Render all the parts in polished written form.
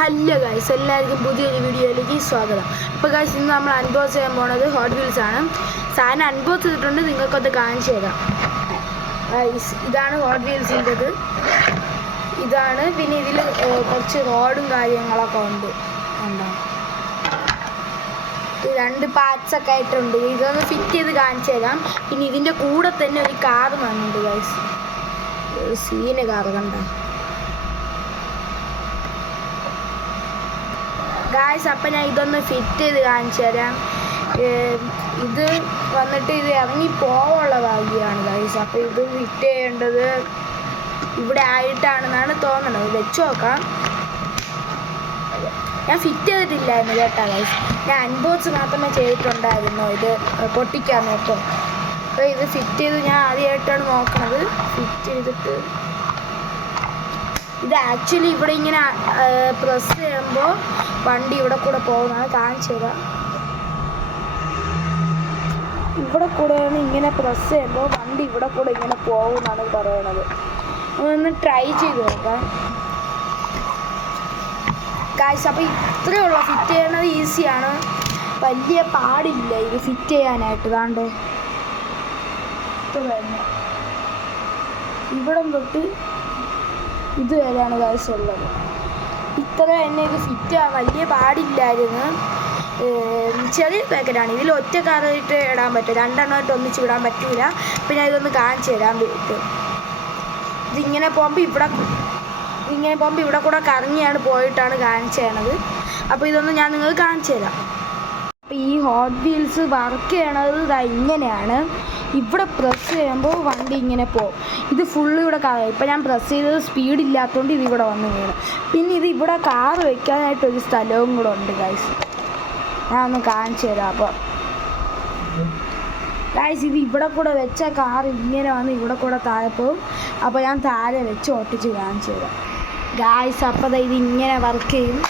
Hello guys, എല്ലാവർക്കും പുതിയൊരു വീഡിയോയിലേക്ക് സ്വാഗതം. അപ്പോൾ ഗൈസ്, ഇന്ന് നമ്മൾ അൺബോക്സ് ചെയ്യാൻ പോകുന്നത് ഹോട്ട് വീൽസ് ആണ്. സാധനം അൺബോക്സ് ചെയ്തിട്ടുണ്ട്, നിങ്ങൾക്കത് കാണിച്ചു തരാം. ഗൈസ്, ഇതാണ് ഹോട്ട് വീൽസിൻ്റെത്. ഇതാണ്. പിന്നെ ഇതിൽ കുറച്ച് റോഡും കാര്യങ്ങളൊക്കെ ഉണ്ട്. ഉണ്ടാവും രണ്ട് പാർട്സ് ഒക്കെ ആയിട്ടുണ്ട്. ഇതൊന്ന് ഫിറ്റ് ചെയ്ത് കാണിച്ചു തരാം. പിന്നെ ഇതിൻ്റെ കൂടെ തന്നെ ഒരു കാർ വന്നിട്ടുണ്ട് ഗൈസ്. സീന് കാർ കണ്ട ഗായ്സ്. അപ്പം ഞാൻ ഇതൊന്ന് ഫിറ്റ് ചെയ്ത് കാണിച്ചു തരാം. ഇത് വന്നിട്ട് ഇത് ഇറങ്ങി പോകാനുള്ള ഭാഗ്യമാണ് ഗായ്സ്. അപ്പോൾ ഇത് ഫിറ്റ് ചെയ്യേണ്ടത് ഇവിടെ ആയിട്ടാണെന്നാണ് തോന്നുന്നത്. വെച്ച് നോക്കാം. ഞാൻ ഫിറ്റ് ചെയ്തിട്ടില്ലായിരുന്നു കേട്ടോ ഗായ്സ്. ഞാൻ അൺബോക്സ് മാത്രമേ ചെയ്തിട്ടുണ്ടായിരുന്നു ഇത് പൊട്ടിക്കാൻ നോക്കും. അപ്പോൾ ഇത് ഫിറ്റ് ചെയ്ത് ഞാൻ ആദ്യമായിട്ടാണ് നോക്കുന്നത്. ഫിറ്റ് ചെയ്തിട്ട് ഇത് ആക്ച്വലി ഇവിടെ ഇങ്ങനെ പ്രസ് ചെയ്യുമ്പോൾ വണ്ടി ഇവിടെ കൂടെ പോകുന്നതാണ്. കാണിച്ചു തരാം. ഇവിടെ കൂടെയാണ് ഇങ്ങനെ പ്രസ് ചെയ്യുമ്പോൾ വണ്ടി ഇവിടെ കൂടെ ഇങ്ങനെ പോകുമെന്നാണ് പറയണത്. ഒന്ന് ട്രൈ ചെയ്ത് നോക്കാം ഗായ്സ്. അപ്പോൾ ഇത്രയുള്ള ഫിറ്റ് ചെയ്യണത് ഈസിയാണ്, വലിയ പാടില്ല ഇത് ഫിറ്റ് ചെയ്യാനായിട്ട്. താണ്ട് ഇവിടെ തൊട്ട് ഇതുവരെയാണ് ഗായ്സ് ഉള്ളത്. ഇത്ര തന്നെ ഇത് ഫിറ്റ് വലിയ പാടില്ലായിരുന്നു. ചെറിയ പാക്കറ്റാണ്. ഇതിൽ ഒറ്റ കാറായിട്ട് ഇടാൻ പറ്റും, രണ്ടെണ്ണമായിട്ട് ഒന്നിച്ച് വിടാൻ പറ്റില്ല. പിന്നെ ഇതൊന്ന് കാണിച്ചു തരാൻ പറ്റും. ഇതിങ്ങനെ പോകുമ്പോൾ ഇവിടെ കൂടെ കറങ്ങിയാണ് പോയിട്ടാണ് കാണിച്ചു തരണത്. അപ്പോൾ ഇതൊന്ന് ഞാൻ നിങ്ങൾക്ക് കാണിച്ചു തരാം. അപ്പോൾ ഈ ഹോട്ട് വീൽസ് വർക്ക് ചെയ്യണത് ഇങ്ങനെയാണ്. ഇവിടെ പ്രസ് ചെയ്യുമ്പോൾ വണ്ടി ഇങ്ങനെ പോകും. ഇത് ഫുള്ള് ഇവിടെ ഇപ്പം ഞാൻ പ്രസ് ചെയ്തത് സ്പീഡില്ലാത്തതുകൊണ്ട് ഇതിവിടെ വന്ന് വീണ്. പിന്നെ ഇത് ഇവിടെ കാർ വയ്ക്കാനായിട്ടൊരു സ്ഥലവും കൂടെ ഉണ്ട് ഗൈസ്. ഞാൻ ഒന്ന് കാണിച്ചു തരാം. അപ്പോൾ ഗൈസ്, ഇത് ഇവിടെ കൂടെ വെച്ച കാർ ഇങ്ങനെ വന്ന് ഇവിടെ കൂടെ താഴെ പോകും. അപ്പോൾ ഞാൻ താഴെ വെച്ച് ഒട്ടിച്ച് കാണിച്ചു തരാം ഗൈസ്. അപ്പോൾ ഇത് ഇങ്ങനെ വർക്ക് ചെയ്യും.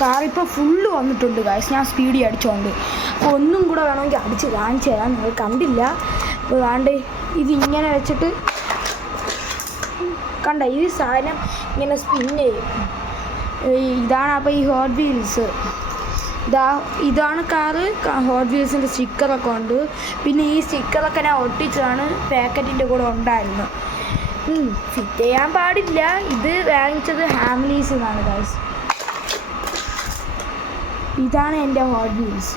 കാറിപ്പോൾ ഫുള്ള് വന്നിട്ടുണ്ട് ഗൈസ്. ഞാൻ സ്പീഡിൽ അടിച്ചോണ്ട്. അപ്പോൾ ഒന്നും കൂടെ വേണമെങ്കിൽ അടിച്ച് കാണിച്ചു തരാം. നിങ്ങൾ കണ്ടില്ല. അപ്പോൾ വേണ്ട ഇതിങ്ങനെ വെച്ചിട്ട് കണ്ട ഈ സാധനം ഇങ്ങനെ സ്പിൻ ചെയ്യും. ഇതാണ് അപ്പോൾ ഈ ഹോട്ട് വീൽസ്. ഇതാണ് കാറ്. ഹോട്ട് വീൽസിൻ്റെ സ്റ്റിക്കറൊക്കെ ഉണ്ട്. പിന്നെ ഈ സ്റ്റിക്കറൊക്കെ ഞാൻ ഒട്ടിച്ചതാണ്, പാക്കറ്റിൻ്റെ കൂടെ ഉണ്ടായിരുന്നു. ഫിറ്റ് ചെയ്യാൻ പാടില്ല. ഇത് വാങ്ങിച്ചത് ഹാംലീസിൽ നിന്നാണ് ഗൈസ്. ഇതാണ് എൻ്റെ ഹോട്ട് വീൽസ്.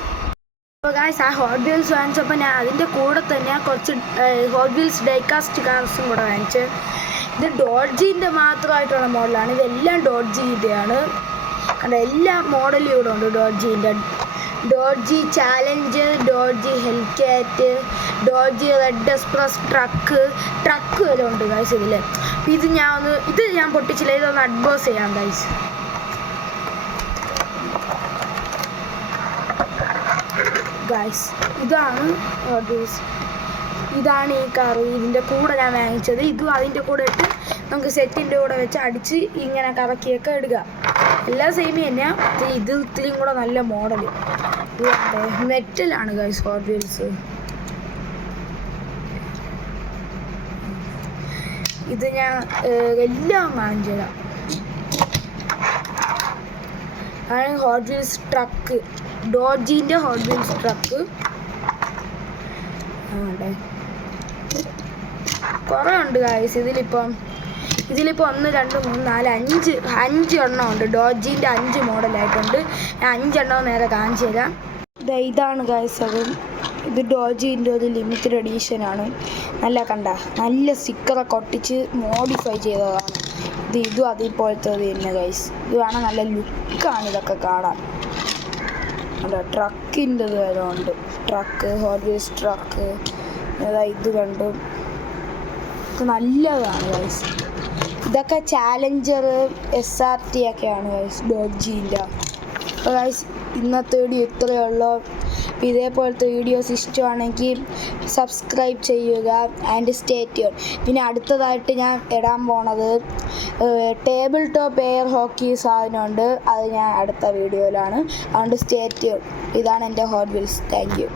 അപ്പോൾ ഗൈസ്, ആ ഹോട്ട് വീൽസ് വാങ്ങിച്ചപ്പോൾ ഞാൻ അതിൻ്റെ കൂടെ തന്നെ കുറച്ച് ഹോട്ട് വീൽസ് ഡൈകാസ്റ്റ് കാർസും കൂടെ വാങ്ങിച്ച്. ഇത് ഡോഡ്ജിൻ്റെ മാത്രമായിട്ടുള്ള മോഡലാണ്. ഇതെല്ലാം ഡോഡ്ജിൻ്റെയാണ്. കാരണം എല്ലാ മോഡലും ഇവിടെ ഉണ്ട്. ഡോഡ്ജി ചാലഞ്ചർ, ഡോഡ്ജി ഹെൽക്കാറ്റ്, ഡോഡ്ജി റെഡ് എക്സ്പ്രസ് ട്രക്ക് വരെ ഉണ്ട് ഗൈസ് ഇതിൽ. ഇത് ഞാൻ പൊട്ടിച്ചില്ല. ഇതൊന്ന് അൺബോക്സ് ചെയ്യാം ഗൈസ്. ഗൈസ്, ഇതാണ് ഇതാണ് ഈ കാർ. ഇതിൻ്റെ കൂടെ ഞാൻ വാങ്ങിച്ചത്. ഇതും അതിൻ്റെ കൂടെ ഇട്ട് നമുക്ക് സെറ്റിൻ്റെ കൂടെ വെച്ച് അടിച്ച് ഇങ്ങനെ കറക്കിയൊക്കെ എടുക്കുക. എല്ലാം സെയിം തന്നെയാണ്. ഇത് ഇത്രയും കൂടെ നല്ല മോഡൽ. ഇത് മെറ്റലാണ് ഗൈസ് ഹോട്ട് വീൽസ്. ഇത് ഞാൻ എല്ലാം വാങ്ങിച്ചു തരാം. ഹോട്ട് വീൽസ് ട്രക്ക്, ഡോഡ്ജിൻ്റെ ഹോട്ട് വീൽസ് ട്രക്ക് കുറേ ഉണ്ട് ഗൈസ്. ഇതിലിപ്പോൾ 1 2 3 4 5 എണ്ണം ഉണ്ട്. ഡോഡ്ജിൻ്റെ 5 മോഡലായിട്ടുണ്ട്. ഞാൻ 5 എണ്ണം നേരെ കാണിച്ചു തരാം. ഇതാണ് ഗൈസ് അത്. ഇത് ഡോഡ്ജിൻ്റെ ഒരു ലിമിറ്റഡ് എഡീഷനാണ്. നല്ല സ്റ്റിക്കറൊക്കെ ഒട്ടിച്ച് മോഡിഫൈ ചെയ്തതാണ്. ഇതും അതേപോലത്തെ തന്നെ ഗൈസ്. ഇത് വേണം, നല്ല ലുക്കാണ് ഇതൊക്കെ കാണാൻ. ട്രക്കിൻ്റെ വരെ ഉണ്ട്. ഹോട്ട് വീൽസ് ട്രക്ക് ഇത് കണ്ടു. ഇത് നല്ലതാണ് ഗൈസ്. ഇതൊക്കെ ചാലഞ്ചർ SRT ഒക്കെയാണ് ഗൈസ് ഡോഡ്ജിൻ്റെ. അപ്പോൾ ഗൈസ്, ഇന്നത്തെ വീഡിയോ ഇത്രയേ ഉള്ളൂ. ഇതേപോലത്തെ വീഡിയോസ് ഇഷ്ടമാണെങ്കിൽ സബ്സ്ക്രൈബ് ചെയ്യുക ആൻഡ് സ്റ്റേ ട്യൂൺ. പിന്നെ അടുത്തതായിട്ട് ഞാൻ ഇടാൻ പോണത് ടേബിൾ ടോപ്പ് എയർ ഹോക്കി സാധനമുണ്ട്. അത് ഞാൻ അടുത്ത വീഡിയോയിലാണ്. അതുകൊണ്ട് സ്റ്റേ ട്യൂൺ. ഇതാണ് എൻ്റെ ഹോട്ട് വീൽസ്. Thank you.